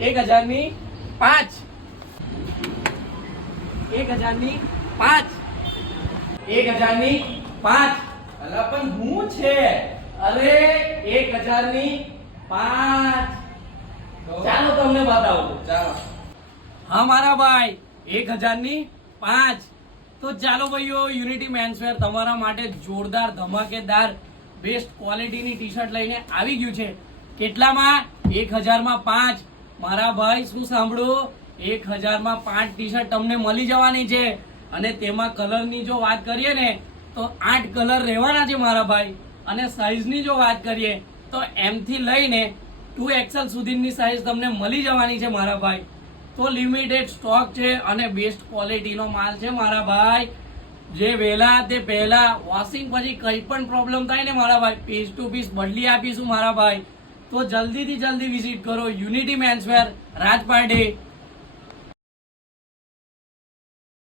1000 ની 5 અલા પણ હું છે અરે 1000 ની 5 ચાલો તમને બતાવું ચાલો હા મારા ભાઈ 1000 ની 5 તો ચાલો ભાઈઓ યુનિટી મેન્સવેર તમારા માટે જોરદાર ધમાકેદાર બેસ્ટ ક્વોલિટીની ટી શર્ટ લઈને આવી ગયું છે કેટલામાં 1000 માં 5 મારા ભાઈ શું સાંભળો 1000 માં 5 ટી શર્ટ તમને મળી જવાની છે અને તેમાં કલરની જો વાત કરીએ ને તો 8 કલર રહેવાના છે મારા ભાઈ અને સાઈઝની જો વાત કરીએ તો M થી લઈને 2XL સુધીની સાઈઝ તમને મળી જવાની છે મારા ભાઈ તો લિમિટેડ સ્ટોક છે અને બેસ્ટ ક્વોલિટીનો માલ છે મારા ભાઈ જે વહેલા તે પહેલા વોશિંગ પછી કઈ પણ પ્રોબ્લેમ થાય ને મારા ભાઈ પીસ ટુ પીસ બદલી આપીશું મારા ભાઈ તો જલ્દીથી જલ્દી વિઝિટ કરો યુનિટી મેન્સવેર રાજપારડી